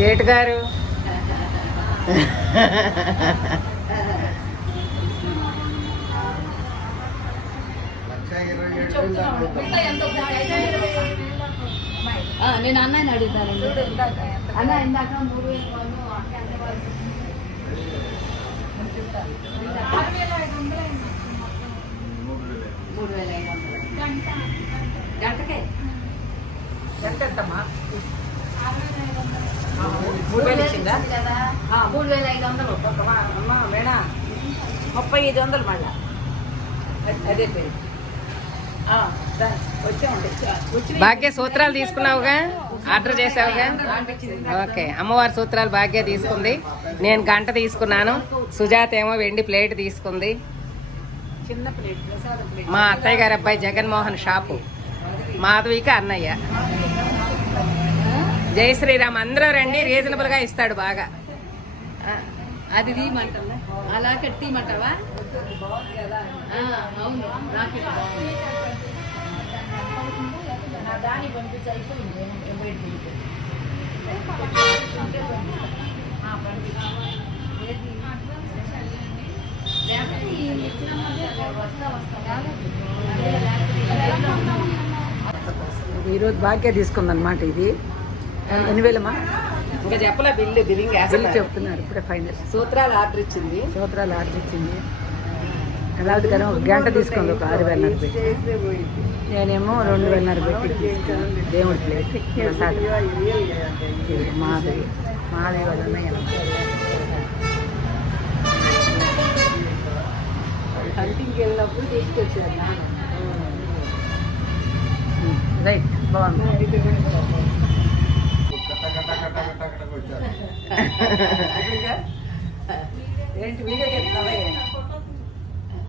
సేటు గారు నేను అన్నయ్యని అడుగుతాను. అన్న ఇందాక 3,000 గంటకే ఎంత ఎంతమ్మా? 3,000 ఇచ్చిందా? 3,500. అమ్మా మేడా 3500 మళ్ళా. అదే పేరు భాగ్య సూత్రాలు తీసుకున్నావుగా, ఆర్డర్ చేసావుగా. ఓకే, అమ్మవారి సూత్రాలు భాగ్య తీసుకుంది. నేను గంట తీసుకున్నాను. సుజాత ఏమో వెండి ప్లేట్ తీసుకుంది. చిన్న ప్లేట్ మా అత్తయ్య గారి అబ్బాయి జగన్మోహన్ షాపు. మాధవికి అన్నయ్య. జై శ్రీరామ్. అందరూ రండి, రీజనబుల్ గా ఇస్తాడు బాగా. అది తీయమంటావా? అలా తీయమంటావా? అవును, రాకెట్ బాగుంది. దాన్ని పంపిస్తే అయిపోయింది. ఈరోజు భాగ్య తీసుకుందనమాట. ఇది 8,000 ఇంకా చెప్పలే. బిల్లు చెప్తున్నారు ఇప్పుడే. ఫైనల్ సూత్రాలు ఆర్డర్ ఇచ్చింది. అలాంటి కానీ ఒక గంట తీసుకుంది. ఒక 6,500 పెట్టి. నేనేమో 2,500 పెట్టి దేవుడి ప్లేట్ ప్రసాదం. మాధవి వాళ్ళ అన్నయ్య. హంటింగ్కి వెళ్ళినప్పుడు తీసుకొచ్చారు నాన్న. రైట్, బాగుంది. ఏంటి వీడియో చెప్తున్నావా?